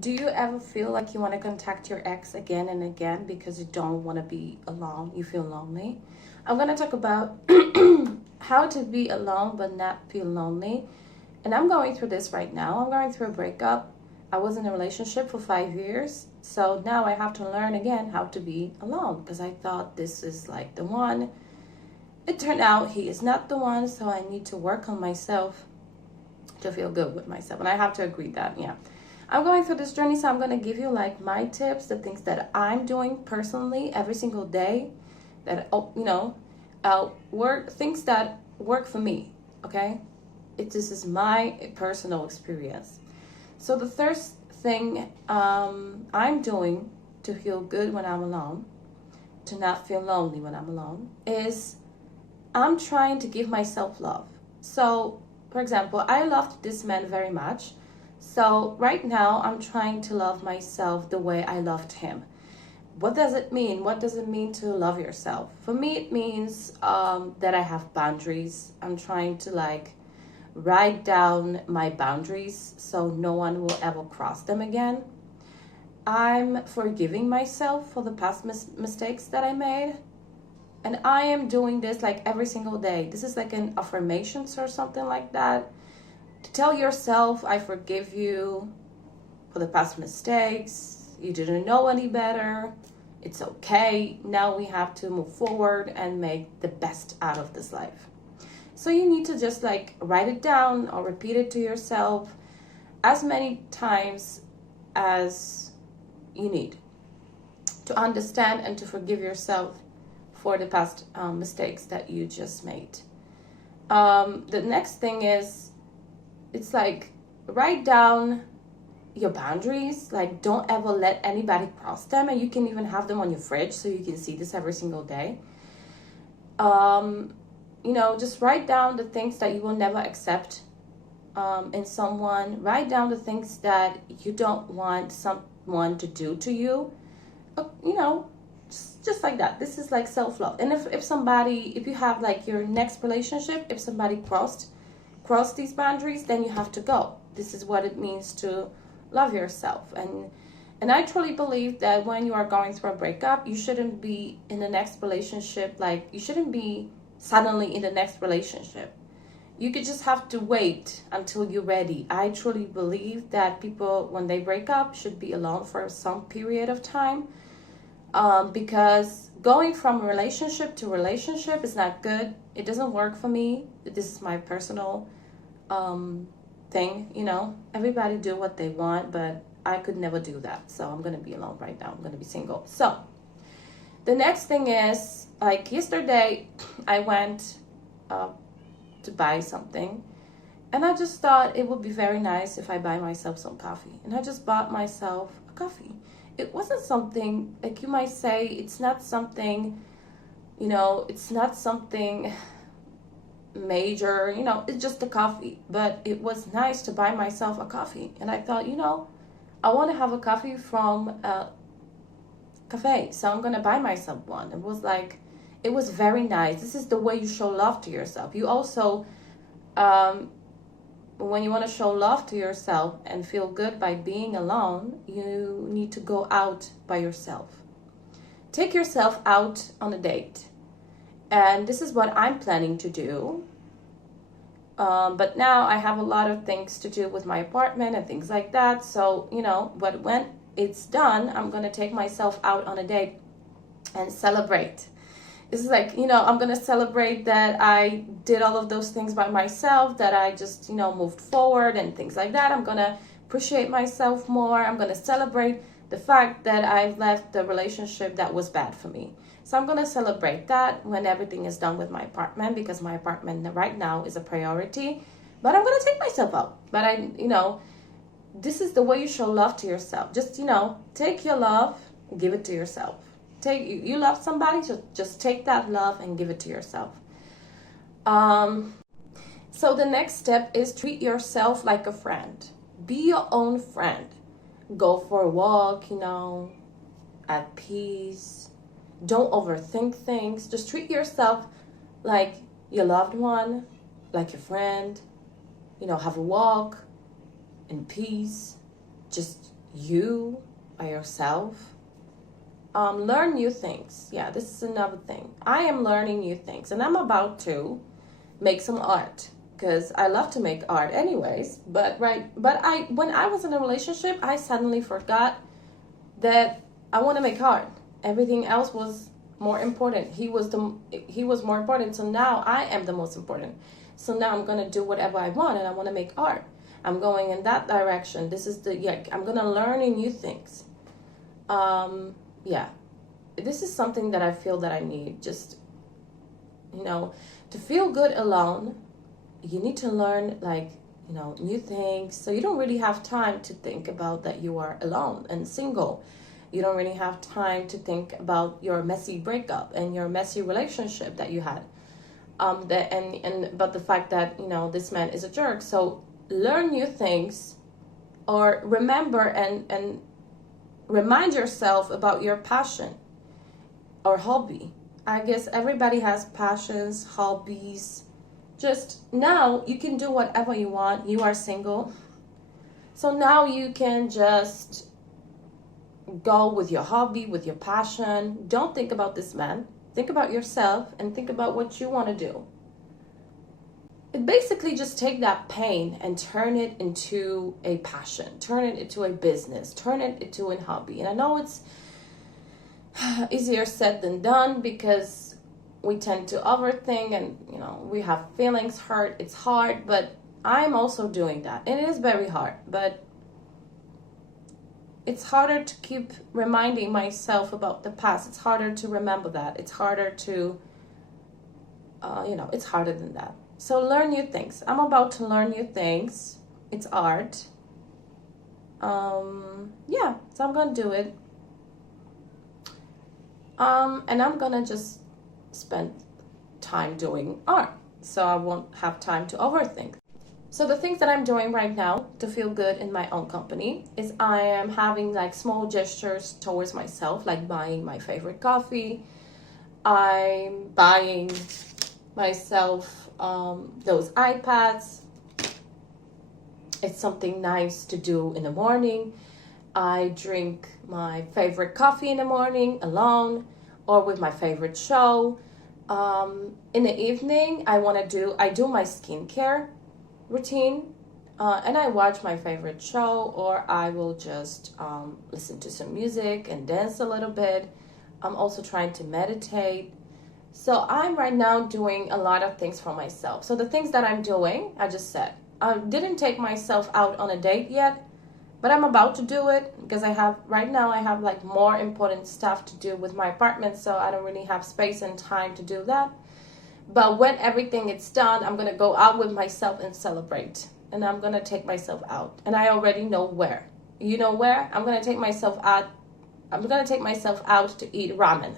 Do you ever feel like you want to contact your ex again and again because you don't want to be alone? You feel lonely? I'm going to talk about how to be alone but not feel lonely. And I'm going through this right now. I'm going through a breakup. I was in a relationship for 5 years. So now I have to learn again how to be alone because I thought this is like the one. It turned out he is not the one. So I need to work on myself to feel good with myself. And I have to agree that, yeah. I'm going through this journey, so I'm going to give you like my tips, the things that I'm doing personally every single day that, things that work for me, okay? This is my personal experience. So the first thing I'm doing to feel good when I'm alone, to not feel lonely when I'm alone, is I'm trying to give myself love. So, for example, I loved this man very much. So right now, I'm trying to love myself the way I loved him. What does it mean? What does it mean to love yourself? For me, it means that I have boundaries. I'm trying to write down my boundaries so no one will ever cross them again. I'm forgiving myself for the past mistakes that I made. And I am doing this every single day. This is like an affirmations or something like that. To tell yourself, I forgive you for the past mistakes. You didn't know any better. It's okay. Now we have to move forward and make the best out of this life. So you need to just write it down or repeat it to yourself as many times as you need to understand and to forgive yourself for the past mistakes that you just made. The next thing is, it's write down your boundaries. Don't ever let anybody cross them, and you can even have them on your fridge so you can see this every single day. Just write down the things that you will never accept in someone. Write down the things that you don't want someone to do to you. Just like that. This is self-love. And if you have your next relationship, if somebody cross these boundaries, then you have to go. This is what it means to love yourself. And I truly believe that when you are going through a breakup, you shouldn't be in the next relationship. You shouldn't be suddenly in the next relationship. You could just have to wait until you're ready. I truly believe that people, when they break up, should be alone for some period of time. Because going from relationship to relationship is not good. It doesn't work for me. This is my personal thing. Everybody do what they want, but I could never do that. So I'm going to be alone right now. I'm going to be single. So the next thing is, yesterday I went to buy something, and I just thought it would be very nice if I buy myself some coffee. And I just bought myself a coffee. It wasn't something, you might say, it's not something, it's not something major, it's just a coffee. But it was nice to buy myself a coffee. And I thought, I want to have a coffee from a cafe, so I'm going to buy myself one. It was very nice. This is the way you show love to yourself. You also, when you want to show love to yourself and feel good by being alone, you need to go out by yourself. Take yourself out on a date. And this is what I'm planning to do. But now I have a lot of things to do with my apartment and things like that. So, but when it's done, I'm going to take myself out on a date and celebrate. This is I'm going to celebrate that I did all of those things by myself, that I just, moved forward and things like that. I'm going to appreciate myself more. I'm going to celebrate the fact that I've left the relationship that was bad for me. So I'm going to celebrate that when everything is done with my apartment, because my apartment right now is a priority. But I'm going to take myself out. But this is the way you show love to yourself. Just, take your love, give it to yourself. You love somebody, so just take that love and give it to yourself. So the next step is treat yourself like a friend. Be your own friend. Go for a walk, at peace. Don't overthink things. Just treat yourself like your loved one, like your friend. Have a walk in peace. Just you by yourself. Learn new things. Yeah, this is another thing. I am learning new things, and I'm about to make some art because I love to make art anyways. But when I was in a relationship, I suddenly forgot that I want to make art. Everything else was more important. He was more important. So now I am the most important. So now I'm gonna do whatever I want, and I want to make art. I'm going in that direction. I'm gonna learn new things. Yeah, this is something that I feel that I need. Just, to feel good alone, you need to learn new things. So you don't really have time to think about that you are alone and single. You don't really have time to think about your messy breakup and your messy relationship that you had. But the fact that, this man is a jerk. So learn new things, or remember and remind yourself about your passion or hobby. I guess everybody has passions, hobbies. Just now you can do whatever you want. You are single. So now you can just go with your hobby, with your passion. Don't think about this man. Think about yourself and think about what you want to do. It basically just take that pain and turn it into a passion, turn it into a business, turn it into a hobby. And I know it's easier said than done because we tend to overthink and, we have feelings hurt. It's hard, but I'm also doing that. And it is very hard, but it's harder to keep reminding myself about the past. It's harder to remember that. It's harder to, it's harder than that. So learn new things. I'm about to learn new things. It's art. Yeah, so I'm going to do it. And I'm going to just spend time doing art. So I won't have time to overthink. So the things that I'm doing right now to feel good in my own company is I am having small gestures towards myself, like buying my favorite coffee. I'm buying myself those iPads. It's something nice to do in the morning. I drink my favorite coffee in the morning alone or with my favorite show. In the evening, I do my skincare routine, and I watch my favorite show, or I will just listen to some music and dance a little bit. I'm also trying to meditate. So I'm right now doing a lot of things for myself. So the things that I'm doing, I just said. I didn't take myself out on a date yet, but I'm about to do it because I have more important stuff to do with my apartment, so I don't really have space and time to do that. But when everything is done, I'm going to go out with myself and celebrate. And I'm going to take myself out. And I already know where. You know where? I'm going to take myself out. I'm going to take myself out to eat ramen.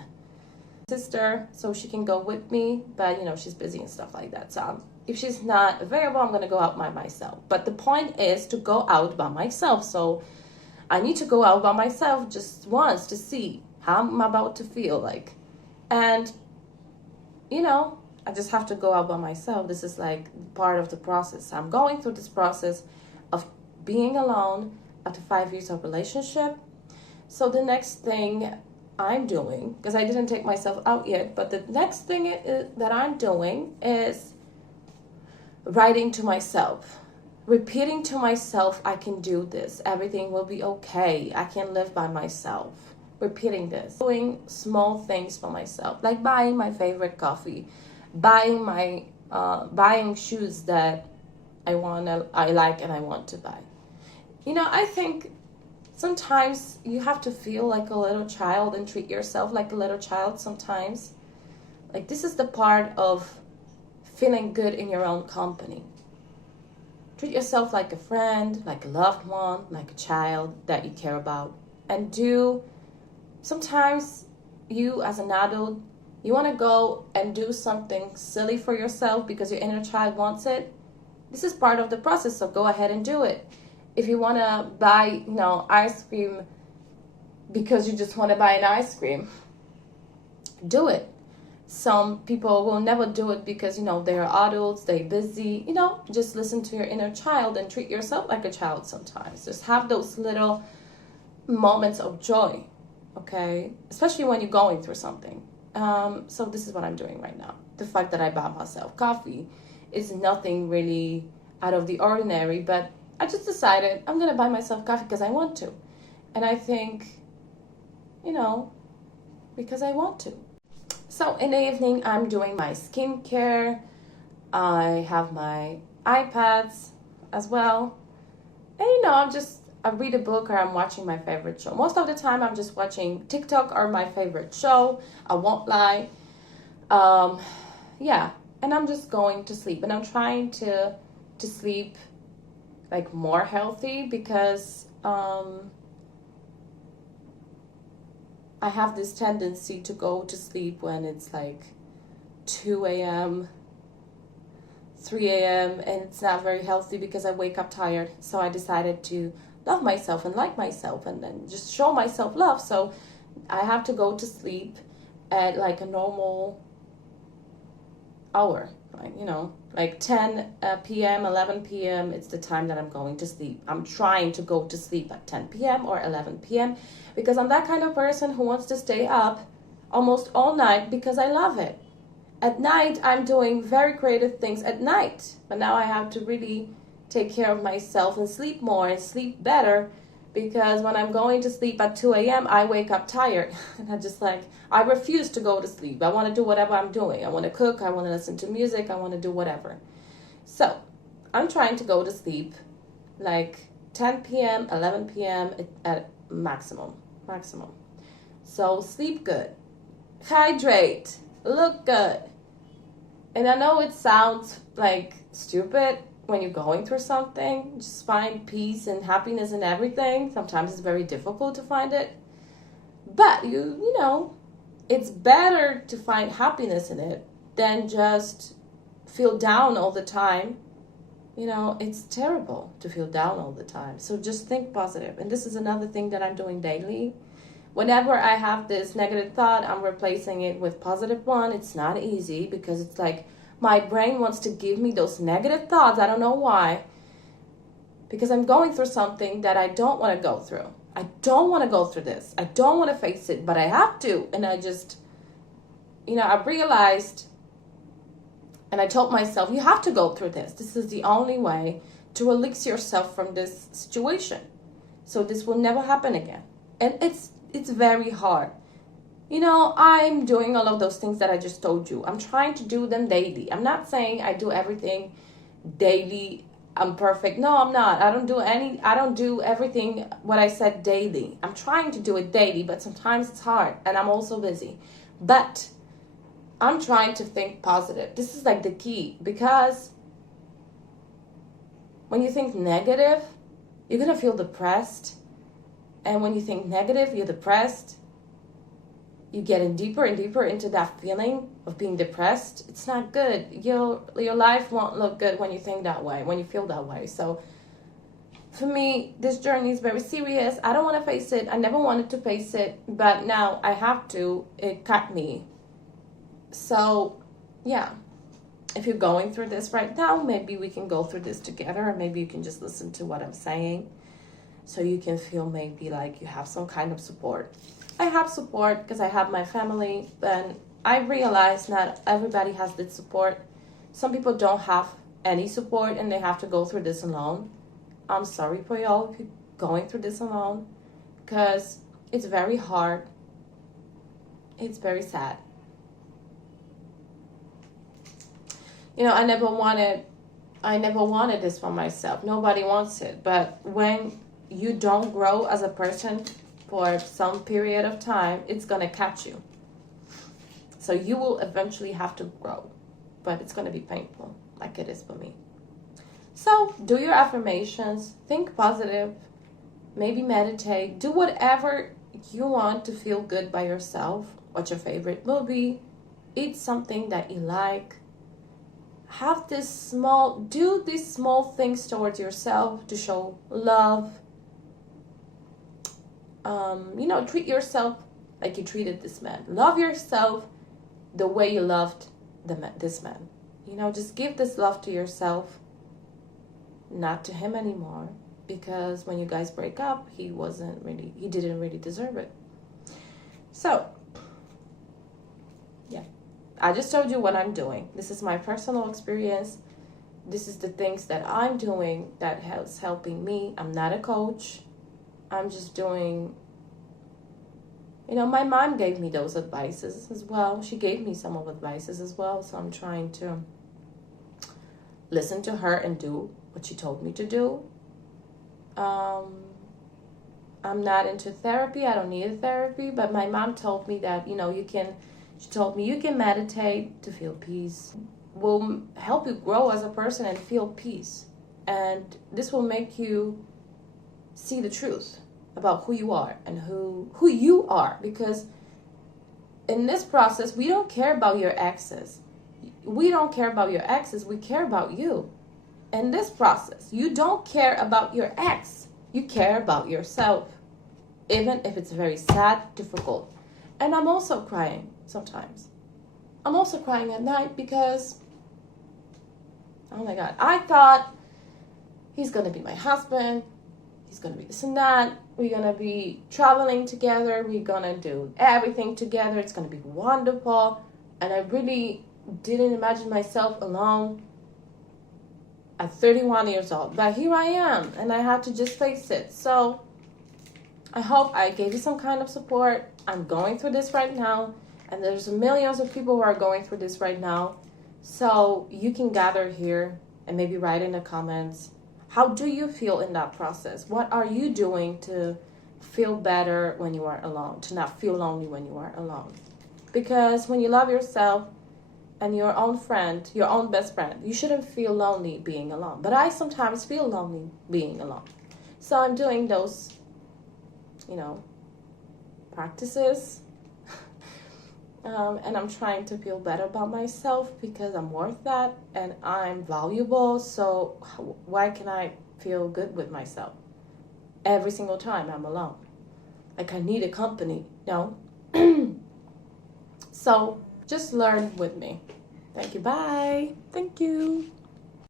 Sister, so she can go with me, but she's busy and stuff like that. So if she's not available, I'm going to go out by myself. But the point is to go out by myself. So I need to go out by myself just once to see how I'm about to feel like. And, I just have to go out by myself. This is part of the process. I'm going through this process of being alone after 5 years of relationship. So the next thing I'm doing, because I didn't take myself out yet, but the next thing that I'm doing is writing to myself, repeating to myself, I can do this. Everything will be okay. I can live by myself. Repeating this, doing small things for myself, like buying my favorite coffee, buying shoes that I like and I want to buy. I think sometimes you have to feel like a little child and treat yourself like a little child sometimes. This is the part of feeling good in your own company. Treat yourself like a friend, like a loved one, like a child that you care about. And sometimes you as an adult, you want to go and do something silly for yourself because your inner child wants it. This is part of the process, so go ahead and do it. If you want to buy, ice cream because you just want to buy an ice cream, do it. Some people will never do it because, they're adults, they're busy. Just listen to your inner child and treat yourself like a child sometimes. Just have those little moments of joy, okay? Especially when you're going through something. So this is what I'm doing right now. The fact that I bought myself coffee is nothing really out of the ordinary, but I just decided I'm gonna buy myself coffee because I want to. And I think, because I want to. So in the evening, I'm doing my skincare. I have my iPads as well. And I read a book or I'm watching my favorite show. Most of the time, I'm just watching TikTok or my favorite show. I won't lie. Yeah, and I'm just going to sleep. And I'm trying to sleep like more healthy because I have this tendency to go to sleep when it's like 2 a.m., 3 a.m. and it's not very healthy because I wake up tired. So I decided to love myself and like myself and then just show myself love. So I have to go to sleep at like a normal hour, like 10 p.m., 11 p.m. It's the time that I'm going to sleep. I'm trying to go to sleep at 10 p.m. or 11 p.m. because I'm that kind of person who wants to stay up almost all night because I love it. At night, I'm doing very creative things at night, but now I have to really take care of myself and sleep more and sleep better because when I'm going to sleep at 2 a.m., I wake up tired. And I refuse to go to sleep. I want to do whatever I'm doing. I want to cook. I want to listen to music. I want to do whatever. So I'm trying to go to sleep like 10 p.m., 11 p.m. at maximum. So sleep good. Hydrate. Look good. And I know it sounds like stupid when you're going through something. Just find peace and happiness in everything. Sometimes it's very difficult to find it. But, it's better to find happiness in it than just feel down all the time. It's terrible to feel down all the time. So just think positive. And this is another thing that I'm doing daily. Whenever I have this negative thought, I'm replacing it with positive one. It's not easy because it's like my brain wants to give me those negative thoughts. I don't know why. Because I'm going through something that I don't want to go through. I don't want to go through this. I don't want to face it, but I have to. And I just, I realized and I told myself, you have to go through this. This is the only way to release yourself from this situation. So this will never happen again. And it's very hard. I'm doing all of those things that I just told you. I'm trying to do them daily. I'm not saying I do everything daily. I'm perfect. No, I'm not. I don't do everything what I said daily. I'm trying to do it daily, but sometimes it's hard and I'm also busy. But I'm trying to think positive. This is like the key because when you think negative, you're going to feel depressed. And when you think negative, you're depressed. You get in deeper and deeper into that feeling of being depressed. It's not good. Your life won't look good when you think that way, when you feel that way. So for me, this journey is very serious. I don't want to face it. I never wanted to face it, but now I have to. It cut me. So yeah, if you're going through this right now, maybe we can go through this together, or maybe you can just listen to what I'm saying. So you can feel maybe like you have some kind of support. I have support because I have my family, and I realize not everybody has this support. Some people don't have any support and they have to go through this alone. I'm sorry for y'all if you're going through this alone because it's very hard. It's very sad. I never wanted this for myself. Nobody wants it. But when you don't grow as a person for some period of time, it's going to catch you. So you will eventually have to grow, but it's going to be painful like it is for me. So do your affirmations, think positive, maybe meditate, do whatever you want to feel good by yourself. Watch your favorite movie, eat something that you like. Do these small things towards yourself to show love. Treat yourself like you treated this man. Love yourself the way you loved this man. Just give this love to yourself, not to him anymore. because when you guys break up, he didn't really deserve it. So, yeah, I just told you what I'm doing. This is my personal experience. This is the things that I'm doing that is helping me. I'm not a coach. I'm just doing, my mom gave me those advices as well. She gave me some of advices as well. So I'm trying to listen to her and do what she told me to do. I'm not into therapy. I don't need a therapy. But my mom told me that, she told me you can meditate to feel peace. Will help you grow as a person and feel peace. And this will make you see the truth about who you are and who you are. Because in this process, we don't care about your exes. We don't care about your exes. We care about you. In this process, you don't care about your ex. You care about yourself. Even if it's very sad, difficult. And I'm also crying sometimes. I'm also crying at night because, oh my God, I thought he's going to be my husband. He's going to be this and that. We're going to be traveling together. We're going to do everything together. It's going to be wonderful. And I really didn't imagine myself alone at 31 years old. But here I am, and I had to just face it. So I hope I gave you some kind of support. I'm going through this right now, and there's millions of people who are going through this right now. So you can gather here and maybe write in the comments, how do you feel in that process? What are you doing to feel better when you are alone, to not feel lonely when you are alone? Because when you love yourself and your own friend, your own best friend, you shouldn't feel lonely being alone. But I sometimes feel lonely being alone. So I'm doing those, practices. And I'm trying to feel better about myself because I'm worth that and I'm valuable. So why can I feel good with myself every single time I'm alone? Like I need a company, no? So just learn with me. Thank you. Bye. Thank you.